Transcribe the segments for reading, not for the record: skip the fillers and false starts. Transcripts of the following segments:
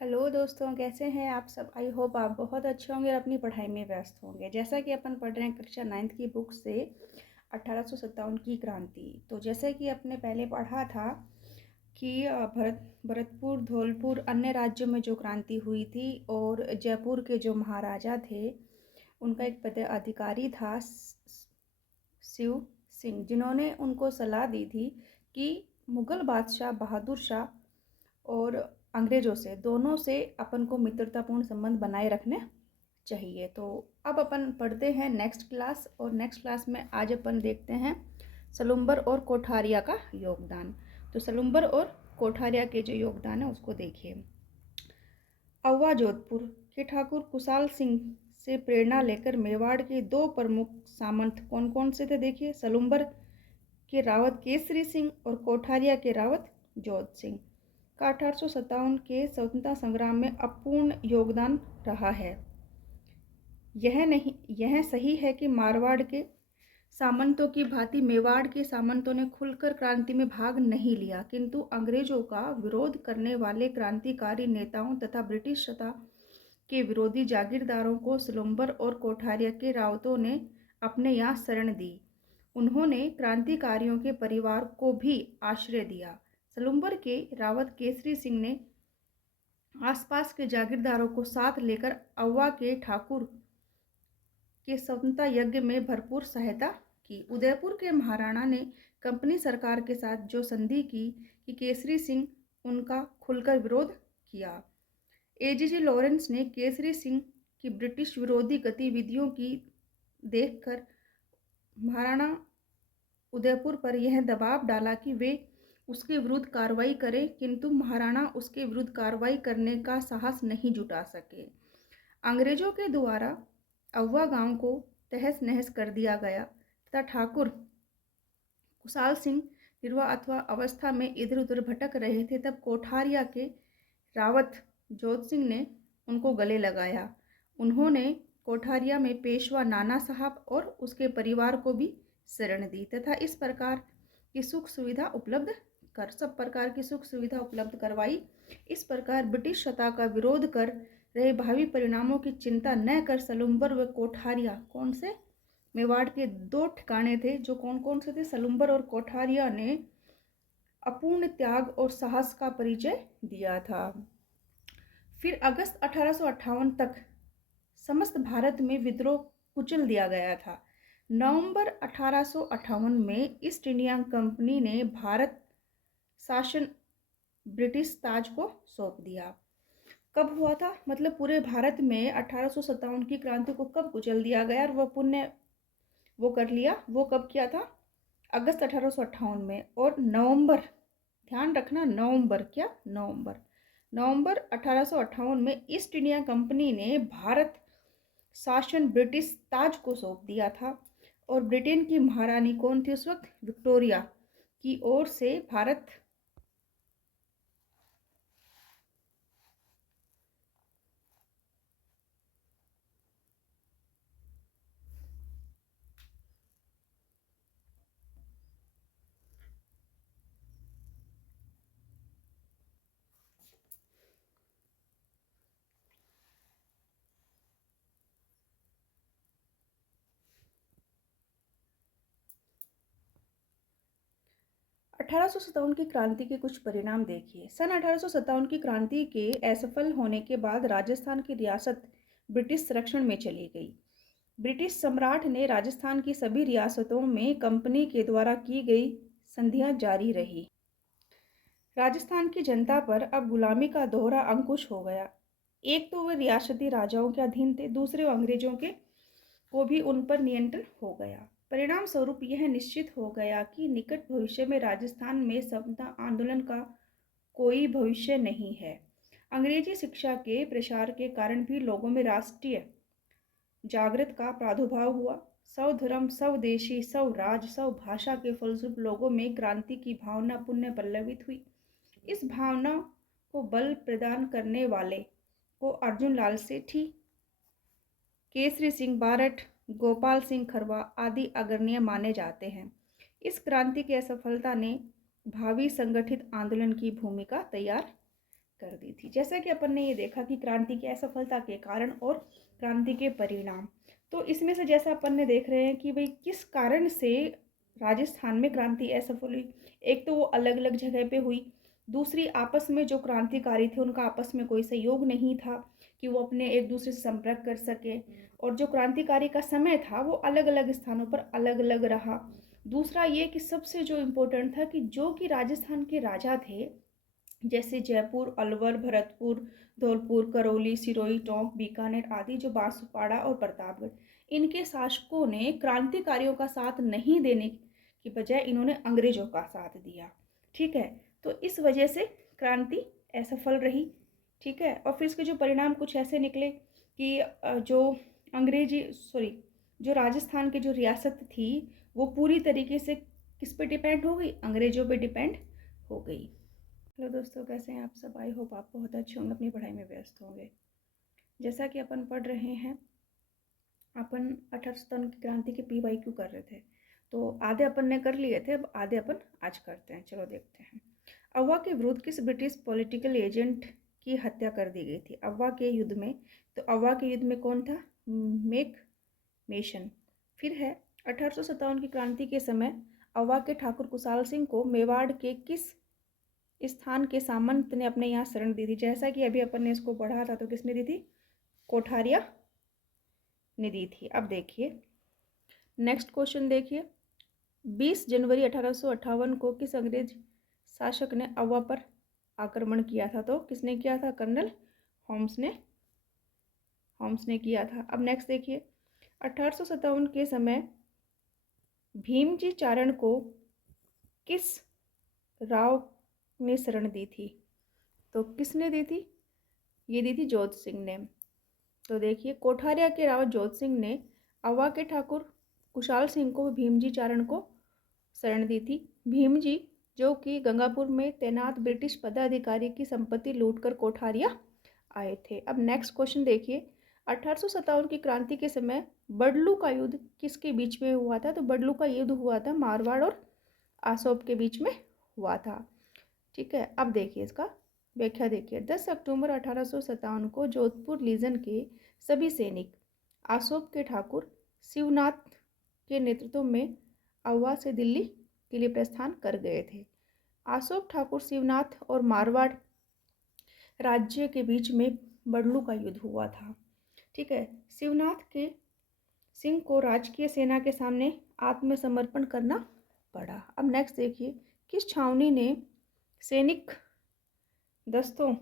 Hello दोस्तों, कैसे हैं आप सब। आई होप आप बहुत अच्छे होंगे और अपनी पढ़ाई में व्यस्त होंगे। जैसा कि अपन पढ़ रहे हैं कक्षा 9th की बुक से 1857 की क्रांति। तो जैसे कि अपने पहले पढ़ा था कि भरतपुर, धौलपुर, अन्य राज्यों में जो क्रांति हुई थी और जयपुर के जो महाराजा थे उनका एक पदाधिकारी था शिव सिंह, जिन्होंने उनको सलाह दी थी कि मुग़ल बादशाह बहादुर शाह और अंग्रेज़ों से दोनों से अपन को मित्रतापूर्ण संबंध बनाए रखने चाहिए। तो अब अपन पढ़ते हैं नेक्स्ट क्लास, और नेक्स्ट क्लास में आज अपन देखते हैं सलुम्बर और कोठारिया का योगदान। तो सलुम्बर और कोठारिया के जो योगदान है उसको देखिए। औवा जोधपुर के ठाकुर कुशाल सिंह से प्रेरणा लेकर मेवाड़ के दो प्रमुख सामंत कौन कौन से थे देखिए। सलुम्बर के रावत केसरी सिंह और कोठारिया के रावत जोध सिंह का 1857 के स्वतंत्रता संग्राम में अपूर्ण योगदान रहा है। यह सही है कि मारवाड़ के सामंतों की भांति मेवाड़ के सामंतों ने खुलकर क्रांति में भाग नहीं लिया, किंतु अंग्रेजों का विरोध करने वाले क्रांतिकारी नेताओं तथा ब्रिटिश सत्ता के विरोधी जागीरदारों को सलुम्बर और कोठारिया के रावतों ने अपने यहाँ शरण दी। उन्होंने क्रांतिकारियों के परिवार को भी आश्रय दिया। सलुम्बर के रावत केसरी सिंह ने आसपास के जागीरदारों को साथ लेकर औवा के ठाकुर के स्वतंत्रता यज्ञ में भरपूर सहायता की। उदयपुर के महाराणा ने कंपनी सरकार के साथ जो संधि की कि केसरी सिंह उनका खुलकर विरोध किया। एजीजी लॉरेंस ने केसरी सिंह की ब्रिटिश विरोधी गतिविधियों की देखकर महाराणा उदयपुर पर यह दबाव डाला कि वे उसके विरुद्ध कार्रवाई करें, किंतु महाराणा उसके विरुद्ध कार्रवाई करने का साहस नहीं जुटा सके। अंग्रेजों के द्वारा औवा गांव को तहस नहस कर दिया गया तथा ठाकुर कुशाल सिंह निर्वाह अथवा अवस्था में इधर उधर भटक रहे थे, तब कोठारिया के रावत जोध सिंह ने उनको गले लगाया। उन्होंने कोठारिया में पेशवा नाना साहब और उसके परिवार को भी शरण दी तथा सब प्रकार की सुख सुविधा उपलब्ध करवाई। इस प्रकार ब्रिटिश सत्ता का विरोध कर रहे भावी परिणामों की चिंता न कर सलुम्बर व कोठारिया, कौन से मेवाड़ के दो ठिकाने थे जो कौन कौन से थे, सलुम्बर और कोठारिया ने अपूर्ण त्याग और साहस का परिचय दिया था। फिर अगस्त 1858 तक समस्त भारत में विद्रोह कुचल दिया गया था। नवंबर 1858 में ईस्ट इंडिया कंपनी ने भारत शासन ब्रिटिश ताज को सौंप दिया। कब हुआ था, मतलब पूरे भारत में 1857 की क्रांति को कब कुचल दिया गया और वो कर लिया, वो कब किया था, अगस्त 1858 में। और नवंबर, ध्यान रखना, नवंबर 1858 में ईस्ट इंडिया कंपनी ने भारत शासन ब्रिटिश ताज को सौंप दिया था। और ब्रिटेन की महारानी कौन थी उस वक्त, विक्टोरिया की ओर से भारत 1857 की क्रांति के कुछ परिणाम देखिए। सन 1857 की क्रांति के असफल होने के बाद राजस्थान की रियासत ब्रिटिश संरक्षण में चली गई। ब्रिटिश सम्राट ने राजस्थान की सभी रियासतों में कंपनी के द्वारा की गई संधियां जारी रही। राजस्थान की जनता पर अब गुलामी का दोहरा अंकुश हो गया। एक तो वे रियासती राजाओं के अधीन थे, दूसरे अंग्रेजों के को भी उन पर नियंत्रण हो गया। परिणाम स्वरूप यह निश्चित हो गया कि निकट भविष्य में राजस्थान में समता आंदोलन का कोई भविष्य नहीं है। अंग्रेजी शिक्षा के प्रसार के कारण भी लोगों में राष्ट्रीय जागृत का प्रादुर्भाव हुआ। स्वधर्म, स्वदेशी, स्वराज, स्वभाषा के फलस्वरूप लोगों में क्रांति की भावना पुनः पल्लवित हुई। इस भावना को बल प्रदान करने वाले को अर्जुन लाल सेठी, केसरी सिंह बारठ, गोपाल सिंह खरवा आदि अग्रणीय माने जाते हैं। इस क्रांति की असफलता ने भावी संगठित आंदोलन की भूमिका तैयार कर दी थी। जैसा कि अपन ने ये देखा कि क्रांति की असफलता के कारण और क्रांति के परिणाम, तो इसमें से जैसा अपन ने देख रहे हैं कि भाई किस कारण से राजस्थान में क्रांति असफल हुई। एक तो वो अलग अलग जगह पे हुई, दूसरी आपस में जो क्रांतिकारी थे उनका आपस में कोई सहयोग नहीं था कि वो अपने एक दूसरे से संपर्क कर सके, और जो क्रांतिकारी का समय था वो अलग अलग स्थानों पर अलग अलग रहा। दूसरा ये कि सबसे जो इम्पोर्टेंट था कि जो कि राजस्थान के राजा थे, जैसे जयपुर, अलवर, भरतपुर, धौलपुर, करौली, सिरोही, टोंक, बीकानेर आदि, जो बांसवाड़ा और प्रतापगढ़, इनके शासकों ने क्रांतिकारियों का साथ नहीं देने की बजाय इन्होंने अंग्रेजों का साथ दिया। ठीक है, तो इस वजह से क्रांति असफल रही। ठीक है, और फिर इसके जो परिणाम कुछ ऐसे निकले कि जो जो राजस्थान की जो रियासत थी वो पूरी तरीके से किस पे डिपेंड हो गई, अंग्रेजों पे डिपेंड हो गई। हेलो दोस्तों, कैसे हैं आप सब? आई होप आप बहुत अच्छे होंगे, अपनी पढ़ाई में व्यस्त होंगे। जैसा कि अपन पढ़ रहे हैं, अपन 1857 की क्रांति के PYQ कर रहे थे, तो आधे अपन ने कर लिए थे, अब आधे अपन आज करते हैं। चलो देखते हैं। अव्वा के विरुद्ध किस ब्रिटिश पॉलिटिकल एजेंट की हत्या कर दी गई थी अव्वा के युद्ध में? तो अव्वा के युद्ध में कौन था? Make mason. फिर है 1857 की क्रांति के समय अव्वा के ठाकुर कुशाल सिंह को मेवाड़ के किस स्थान के सामंत ने अपने यहाँ शरण दी थी? जैसा कि अभी अपन ने इसको पढ़ा था, तो किसने दी थी? कोठारिया ने दी थी। अब देखिए नेक्स्ट क्वेश्चन देखिए, 20 जनवरी 1858 को किस अंग्रेज शासक ने अव्वा पर आक्रमण किया था? तो किसने किया था? कर्नल होम्स ने किया था। अब नेक्स्ट देखिए, 1857 के समय भीमजी चारण को किस राव ने शरण दी थी? तो किसने दी थी? ये दी थी जोध सिंह ने। तो देखिए, कोठारिया के राव जोध सिंह ने अव्वा के ठाकुर कुशाल सिंह को भीमजी चारण को शरण दी थी। भीमजी जो कि गंगापुर में तैनात ब्रिटिश पदाधिकारी की संपत्ति लूटकर कोठारिया आए थे। अब नेक्स्ट क्वेश्चन देखिए, 1857 की क्रांति के समय बडलू का युद्ध किसके बीच में हुआ था? तो बडलू का युद्ध हुआ था मारवाड़ और आसोब के बीच में हुआ था। ठीक है, अब देखिए इसका व्याख्या देखिए। 10 अक्टूबर 1857 को जोधपुर लीजन के सभी सैनिक आसोब के ठाकुर शिवनाथ के नेतृत्व में अव्वा से दिल्ली के लिए प्रस्थान कर गए थे। आसोब ठाकुर शिवनाथ और मारवाड़ राज्य के बीच में बडलू का युद्ध हुआ था। ठीक है, शिवनाथ के सिंह को राजकीय सेना के सामने आत्मसमर्पण करना पड़ा। अब नेक्स्ट देखिए, किस छावनी ने सैनिक दस्तों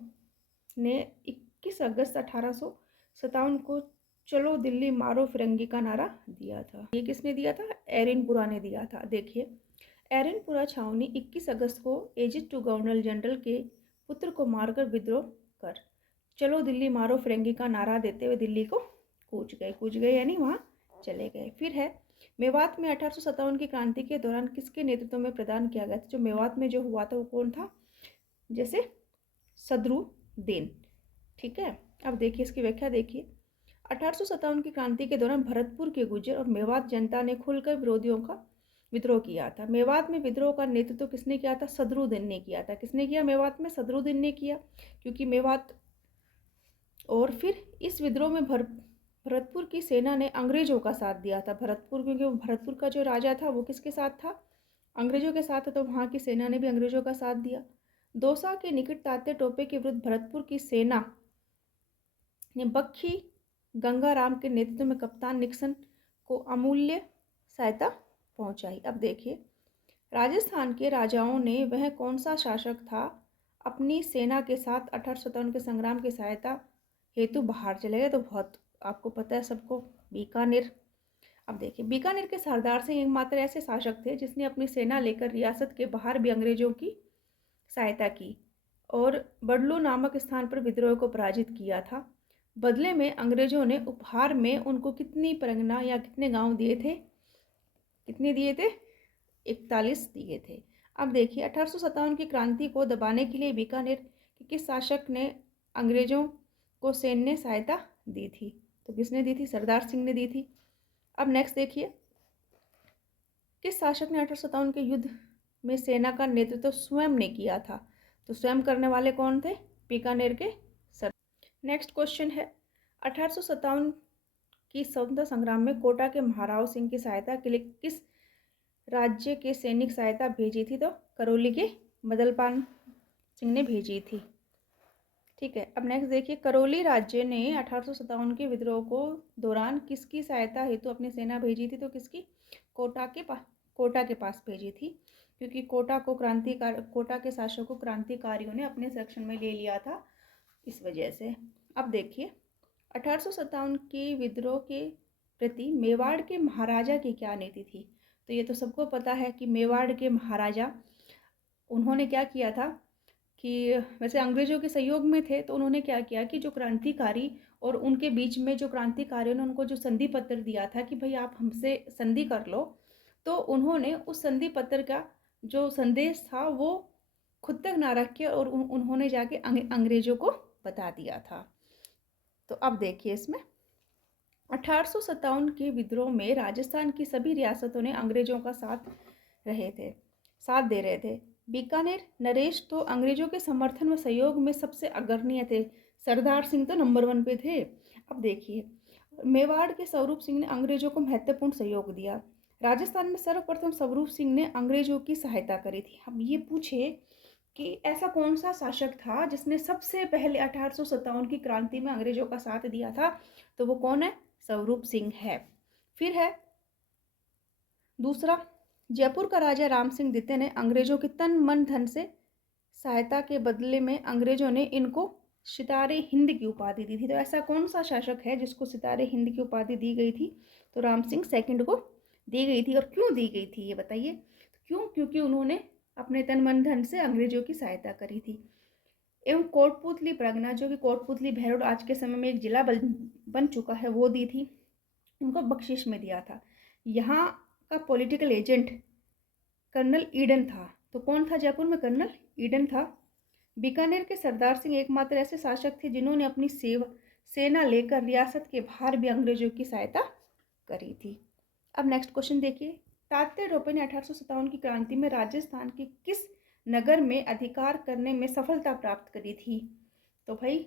ने 21 अगस्त 1857 को चलो दिल्ली मारो फिरंगी का नारा दिया था? ये किसने दिया था? एरनपुरा ने दिया था। देखिए, एरनपुरा छावनी 21 अगस्त को एजिड टू गवर्नर जनरल के पुत्र को मारकर विद्रोह कर चलो दिल्ली मारो फिरंगी का नारा देते हुए दिल्ली को कूच गए यानी वहाँ चले गए। फिर है मेवात में 1857 की क्रांति के दौरान किसके नेतृत्व में प्रदान किया गया था? जो मेवात में जो हुआ था वो कौन था? जैसे सदरुद्दीन। ठीक है, अब देखिए इसकी व्याख्या देखिए। 1857 की क्रांति के दौरान भरतपुर के गुर्जर और मेवात जनता ने खुलकर विरोधियों का विद्रोह किया था। मेवात में विद्रोह का नेतृत्व किसने किया था? सदरुद्दीन ने किया था। किसने किया? मेवात में सदरुद्दीन ने किया, क्योंकि मेवात। और फिर इस विद्रोह में भरतपुर की सेना ने अंग्रेजों का साथ दिया था। भरतपुर, क्योंकि भरतपुर का जो राजा था वो किसके साथ था? अंग्रेजों के साथ था, तो वहाँ की सेना ने भी अंग्रेजों का साथ दिया। दौसा के निकट तात्या टोपे के विरुद्ध भरतपुर की सेना ने बख्शी गंगाराम के नेतृत्व में कप्तान निक्सन को अमूल्य सहायता पहुंचाई। अब देखिए, राजस्थान के राजाओं ने वह कौन सा शासक था अपनी सेना के साथ 1857 के संग्राम की सहायता हेतु बाहर चले गए? तो बहुत आपको पता है सबको, बीकानेर। अब देखिए, बीकानेर के सरदार सिंह एकमात्र ऐसे शासक थे जिसने अपनी सेना लेकर रियासत के बाहर भी अंग्रेजों की सहायता की और बडलू नामक स्थान पर विद्रोह को पराजित किया था। बदले में अंग्रेजों ने उपहार में उनको कितनी परगना या कितने गांव दिए थे? कितने दिए थे? 41 दिए थे। अब देखिए, 1857 की क्रांति को दबाने के लिए बीकानेर के किस शासक ने अंग्रेजों को सैन्य सहायता दी थी? तो किसने दी थी? सरदार सिंह ने दी थी। अब नेक्स्ट देखिए, किस शासक ने 1857 के युद्ध में सेना का नेतृत्व स्वयं ने किया था? तो स्वयं करने वाले कौन थे? बीकानेर के सर। नेक्स्ट क्वेश्चन है 1857 की स्वतंत्रता संग्राम में कोटा के महाराव सिंह की सहायता के लिए किस राज्य के सैनिक सहायता भेजी थी? तो करौली के मदलपान सिंह ने भेजी थी। ठीक है, अब नेक्स्ट देखिए, करौली राज्य ने 1857 के विद्रोह को दौरान किसकी सहायता हेतु अपनी सेना भेजी थी? तो किसकी? कोटा के पास भेजी थी, क्योंकि कोटा के शासकों को क्रांतिकारियों ने अपने संरक्षण में ले लिया था, इस वजह से। अब देखिए 1857 के विद्रोह के प्रति मेवाड़ के महाराजा की क्या नीति थी? तो ये तो सबको पता है कि मेवाड़ के महाराजा, उन्होंने क्या किया था कि वैसे अंग्रेजों के सहयोग में थे, तो उन्होंने क्या किया कि जो क्रांतिकारी और उनके बीच में जो क्रांतिकारियों ने उनको जो संधि पत्र दिया था कि भाई आप हमसे संधि कर लो, तो उन्होंने उस संधि पत्र का जो संदेश था वो खुद तक ना रख के और उन्होंने जाके अंग्रेजों को बता दिया था। तो अब देखिए इसमें 1857 के विद्रोह में राजस्थान की सभी रियासतों ने अंग्रेजों का साथ दे रहे थे। बीकानेर नरेश तो अंग्रेजों के समर्थन व सहयोग में सबसे अग्रणी थे। सरदार सिंह तो नंबर 1 पे थे। अब देखिए मेवाड़ के स्वरूप सिंह ने अंग्रेजों को महत्वपूर्ण सहयोग दिया। राजस्थान में सर्वप्रथम स्वरूप सिंह ने अंग्रेजों की सहायता करी थी। अब ये पूछे कि ऐसा कौन सा शासक था जिसने सबसे पहले 1857 की क्रांति में अंग्रेजों का साथ दिया था? तो वो कौन है? स्वरूप सिंह है। फिर है दूसरा, जयपुर का राजा राम सिंह द्वितीय ने अंग्रेजों के तन मन धन से सहायता के बदले में अंग्रेजों ने इनको सितारे हिंद की उपाधि दी थी। तो ऐसा कौन सा शासक है जिसको सितारे हिंद की उपाधि दी गई थी? तो राम सिंह सेकंड को दी गई थी। और क्यों दी गई थी ये बताइए? क्यों? क्योंकि उन्होंने अपने तन मन धन से अंग्रेजों की सहायता करी थी। एवं कोटपुतली परगना, जो कि कोटपुतली भैरव आज के समय में एक जिला बन चुका है, वो दी थी, उनको बख्शिश में दिया था। यहाँ का पॉलिटिकल एजेंट कर्नल ईडन था। तो कौन था जयपुर में? कर्नल ईडन था। बीकानेर के सरदार सिंह एकमात्र ऐसे शासक थे जिन्होंने अपनी सेना लेकर रियासत के बाहर भी अंग्रेजों की सहायता करी थी। अब नेक्स्ट क्वेश्चन देखिए, तात्या टोपे ने 1857 की क्रांति में राजस्थान के किस नगर में अधिकार करने में सफलता प्राप्त करी थी? तो भाई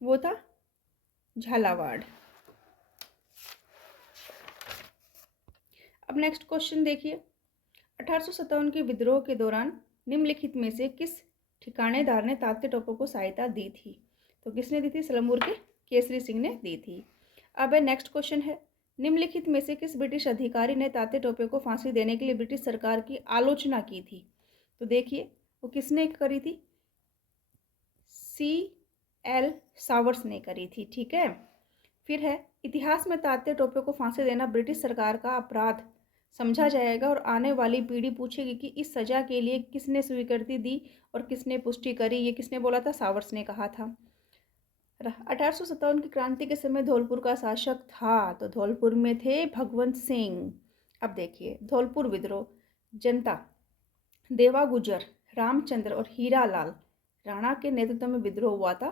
वो था झालावाड़। अब नेक्स्ट क्वेश्चन देखिए, 1857 के विद्रोह के दौरान निम्नलिखित में से किस ठिकानेदार ने तात्या टोपे को सहायता दी थी? तो किसने दी थी? सलमूर के केसरी सिंह ने दी थी। अब नेक्स्ट क्वेश्चन है, निम्नलिखित में से किस ब्रिटिश अधिकारी ने तात्या टोपे को फांसी देने के लिए ब्रिटिश सरकार की आलोचना की थी? तो देखिए वो किसने करी थी? C.L. सावर्स ने करी थी। ठीक है, फिर है इतिहास में तात्या टोपे को फांसी देना ब्रिटिश सरकार का अपराध समझा जाएगा और आने वाली पीढ़ी पूछेगी कि इस सजा के लिए किसने स्वीकृति दी और किसने पुष्टि करी। ये किसने बोला था? सावर्स ने कहा था। 1857 की क्रांति के समय धौलपुर का शासक था, तो धौलपुर में थे भगवंत सिंह। अब देखिए धौलपुर विद्रोह, जनता देवा गुजर, रामचंद्र और हीरालाल राणा के नेतृत्व में विद्रोह हुआ था,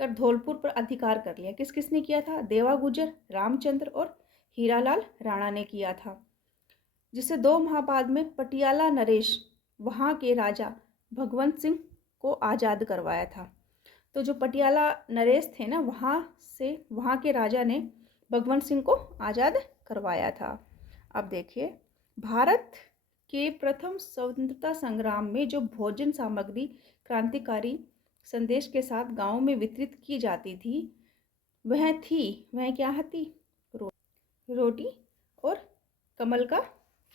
कर धौलपुर पर अधिकार कर लिया। किस किसने किया था? देवा गुजर, रामचंद्र और हीरालाल राणा ने किया था, जिसे 2 माह बाद में पटियाला नरेश वहाँ के राजा भगवंत सिंह को आज़ाद करवाया था। तो जो पटियाला नरेश थे ना, वहाँ के राजा ने भगवंत सिंह को आज़ाद करवाया था। अब देखिए भारत के प्रथम स्वतंत्रता संग्राम में जो भोजन सामग्री क्रांतिकारी संदेश के साथ गांव में वितरित की जाती थी वह क्या थी? रोटी और कमल का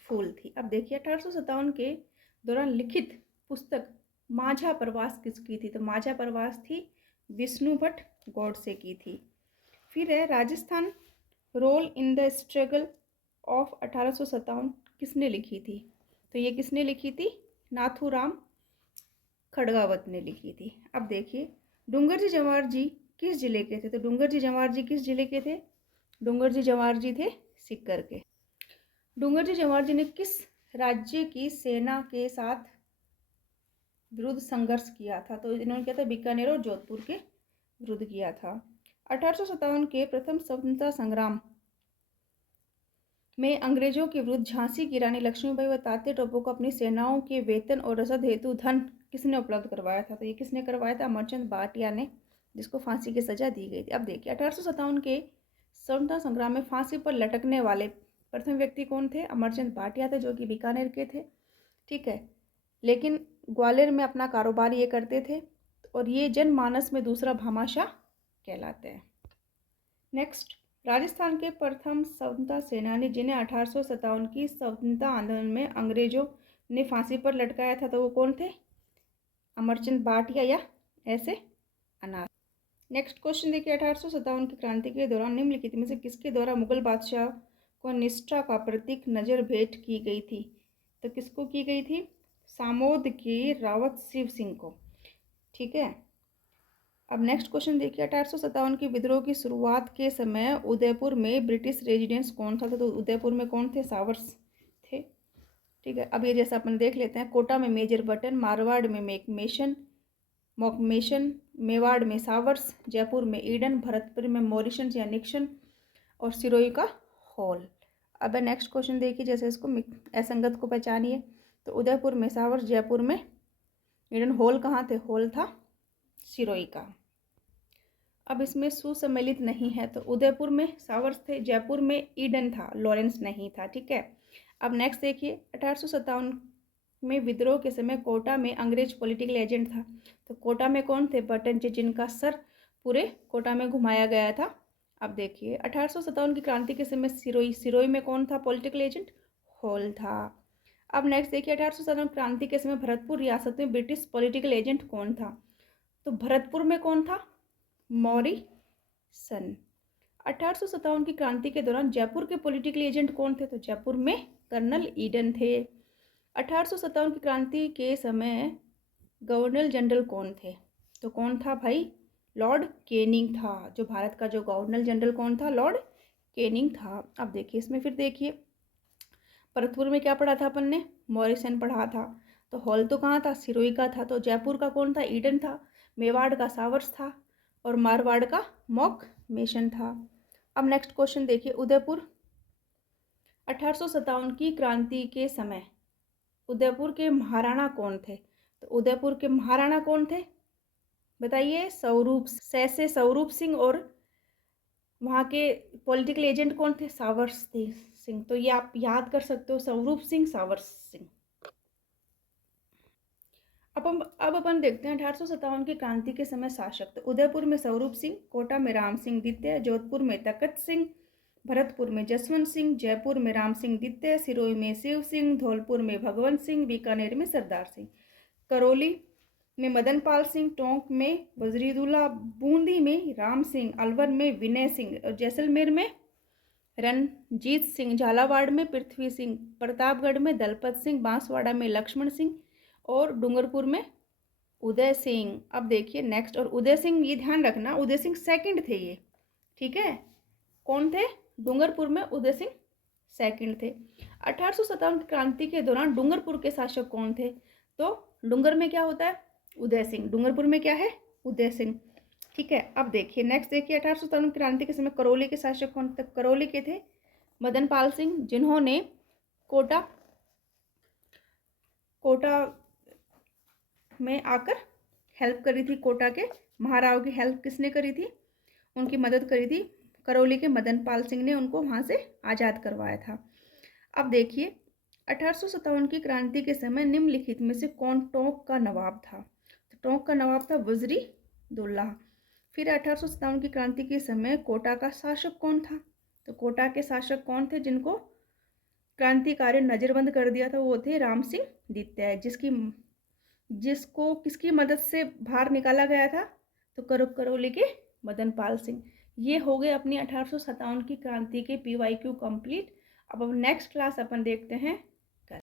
फूल थी। अब देखिए 1857 के दौरान लिखित पुस्तक माझा प्रवास किसकी थी? तो माझा प्रवास थी विष्णु भट्ट गौडसे की थी। फिर है Rajasthan role in the struggle of 1857 किसने लिखी थी? तो ये किसने लिखी थी? नाथूराम खड़गावत ने लिखी थी। अब देखिए डूंगरजी जवाहर जी किस जिले के थे? तो डूंगरजी जवाहर जी किस जिले के थे? डूंगरजी जवाहर जी थे सीकर के। डूंगरजी जवाहर जी ने किस राज्य की सेना के साथ विरुद्ध संघर्ष किया था? तो इन्होंने किया था बीकानेर और जोधपुर के विरुद्ध किया था। 1857 के प्रथम स्वतंत्रता संग्राम में अंग्रेजों के विरुद्ध झांसी की रानी लक्ष्मीबाई व तात्या टोपे को अपनी सेनाओं के वेतन और रसद हेतु धन किसने उपलब्ध करवाया था? तो ये किसने करवाया था? अमरचंद भाटिया ने, जिसको फांसी की सजा दी गई थी। अब देखिए 1857 के स्वतंत्रता संग्राम में फांसी पर लटकने वाले प्रथम व्यक्ति कौन थे? अमरचंद भाटिया थे, जो कि बीकानेर के थे। ठीक है, लेकिन ग्वालियर में अपना कारोबार ये करते थे और ये जनमानस में दूसरा भामाशाह कहलाते हैं। नेक्स्ट, राजस्थान के प्रथम स्वतंत्रता सेनानी जिन्हें 1857 की स्वतंत्रता आंदोलन में अंग्रेजों ने फांसी पर लटकाया था, तो वो कौन थे? अमरचंद भाटिया या ऐसे अनाथ। नेक्स्ट क्वेश्चन देखिए, 1857 की क्रांति के दौरान निम्नलिखित में से किसके द्वारा मुगल बादशाह को निष्ठा का प्रतीक नजर भेंट की गई थी? तो किसको की गई थी? सामोद के रावत शिव सिंह को। ठीक है, अब नेक्स्ट क्वेश्चन देखिए, 1857 के विद्रोह की शुरुआत के समय उदयपुर में ब्रिटिश रेजिडेंस कौन था? तो उदयपुर में कौन थे? सावर्स थे। ठीक है, अब ये जैसा अपन देख लेते हैं, कोटा में मेजर बटन, मारवाड़ में मॉकमेशन, मेवाड़ में सावर्स, जयपुर में ईडन, भरतपुर में मॉरिशन या निक्सन और सिरोही का हॉल। अब नेक्स्ट क्वेश्चन देखिए, जैसे इसको असंगत को पहचानिए। तो उदयपुर में सावर्स, जयपुर में ईडन, हॉल कहाँ थे? हॉल था सिरोही का। अब इसमें सुसम्मिलित नहीं है, तो उदयपुर में सावर्स थे, जयपुर में ईडन था, लॉरेंस नहीं था। ठीक है, अब नेक्स्ट देखिए, 1857 में विद्रोह के समय कोटा में अंग्रेज पॉलिटिकल एजेंट था, तो कोटा में कौन थे? बटन, जिनका सर पूरे कोटा में घुमाया गया था। अब देखिए 1857 की क्रांति के समय सिरोही में कौन था पॉलिटिकल एजेंट? हॉल था। अब नेक्स्ट देखिए, 1857 क्रांति के समय भरतपुर रियासत में ब्रिटिश पॉलिटिकल एजेंट कौन था? तो भरतपुर में कौन था? मॉरिसन। 1857 की क्रांति के दौरान जयपुर के पॉलिटिकल एजेंट कौन थे? तो जयपुर में कर्नल ईडन थे। 1857 की क्रांति के समय गवर्नर जनरल कौन थे? तो कौन था भाई? लॉर्ड कैनिंग था। जो भारत का जो गवर्नर जनरल कौन था? लॉर्ड कैनिंग था। अब देखिए इसमें फिर देखिए, भरतपुर में क्या पढ़ा था अपन ने? मॉरिसन पढ़ा था। तो हॉल तो कहाँ था? सिरोही का था। तो जयपुर का कौन था? ईडन था। मेवाड़ का सावर्स था और मारवाड़ का मॉकमेशन था। अब नेक्स्ट क्वेश्चन देखिए, उदयपुर 1857 की क्रांति के समय उदयपुर के महाराणा कौन थे? तो उदयपुर के महाराणा कौन थे बताइए? स्वरूप सिंह। और वहाँ के पॉलिटिकल एजेंट कौन थे? सावर्स सिंह। तो ये आप याद कर सकते हो, स्वरूप सिंह, सावर्स सिंह। अब अपन देखते हैं 1857 की क्रांति के समय शासक। तो उदयपुर में स्वरूप सिंह, कोटा में राम सिंह द्वितीय, जोधपुर में तखत सिंह, भरतपुर में जसवंत सिंह, जयपुर में राम सिंह द्वितीय, सिरोही में शिव सिंह, धौलपुर में भगवंत सिंह, बीकानेर में सरदार सिंह, करौली में मदन पाल सिंह, टोंक में वजीरुद्दौला, बूंदी में राम सिंह, अलवर में विनय सिंह और जैसलमेर में रणजीत सिंह, झालावाड़ में पृथ्वी सिंह, प्रतापगढ़ में दलपत सिंह, बांसवाड़ा में लक्ष्मण सिंह और डूंगरपुर में उदय सिंह। अब देखिए नेक्स्ट, और उदय सिंह ये ध्यान रखना, उदय सिंह सेकंड थे ये। ठीक है, कौन थे? डूंगरपुर में उदय सिंह सेकंड थे। 1857 की क्रांति के दौरान डूंगरपुर के शासक कौन थे? तो डूंगर में क्या होता है? उदय सिंह। डूंगरपुर में क्या है? उदय सिंह। ठीक है, अब देखिए नेक्स्ट देखिए, 1857 की क्रांति के समय करौली के शासक कौन थे? करौली के थे मदन पाल सिंह, जिन्होंने कोटा में आकर हेल्प करी थी। कोटा के महाराव की हेल्प किसने करी थी? उनकी मदद करी थी करौली के मदन पाल सिंह ने, उनको वहाँ से आज़ाद करवाया था। अब देखिए 1857 की क्रांति के समय निम्नलिखित में से कौन टोंक का नवाब था? तो टोंक का नवाब था वजीरुद्दौला। फिर 1857 की क्रांति के समय कोटा का शासक कौन था? तो कोटा के शासक कौन थे जिनको क्रांतिकारी नजरबंद कर दिया था? वो थे राम सिंह द्वितीय, जिसको किसकी मदद से बाहर निकाला गया था? तो करौली के मदन पाल सिंह। ये हो गए अपनी 1857 की क्रांति के PYQ कंप्लीट। अब नेक्स्ट क्लास अपन देखते हैं